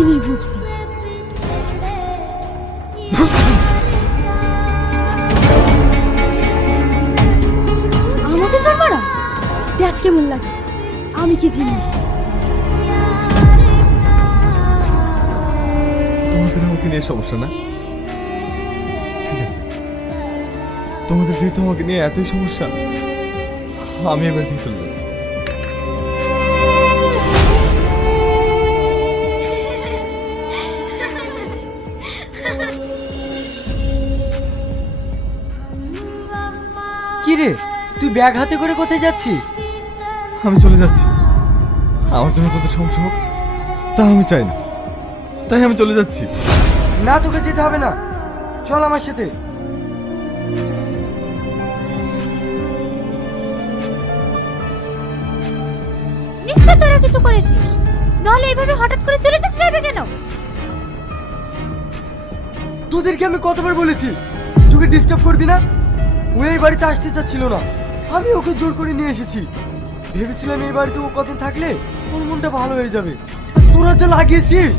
জিনিস বুঝবি। আমাকে চোর মারা দেখ কেমন লাগে, আমি কি জিনিস। তোমাদের আমাকে নিয়ে সমস্যা না? ঠিক আছে, তোমাদের যেহেতু আমাকে নিয়ে এতই সমস্যা, আমি এবার দিয়ে চলে যাচ্ছি। কি রে, তুই ব্যাগ হাতে করে কোথায় যাচ্ছিস? আমি চলে যাচ্ছি। আমার জন্য তোদের সমস্যা হোক তা আমি চাই না, তাই আমি চলে যাচ্ছি। না, তোকে যেতে হবে না, চল আমার সাথে। নিশ্চয় তোরা কিছু করেছিস, নাহলে এইভাবে হঠাৎ করে চলে যেতে চাইবে কেন? তোদেরকে আমি কতবার বলেছি তোকে ডিস্টার্ব করবি না। ও এই বাড়িতে আসতে চাচ্ছিল না, আমি ওকে জোর করে নিয়ে এসেছি। ভেবেছিলাম এই বাড়িতে ও কদিন থাকলে ওর মনটা ভালো হয়ে যাবে, আর তোরা যা লাগিয়েছিস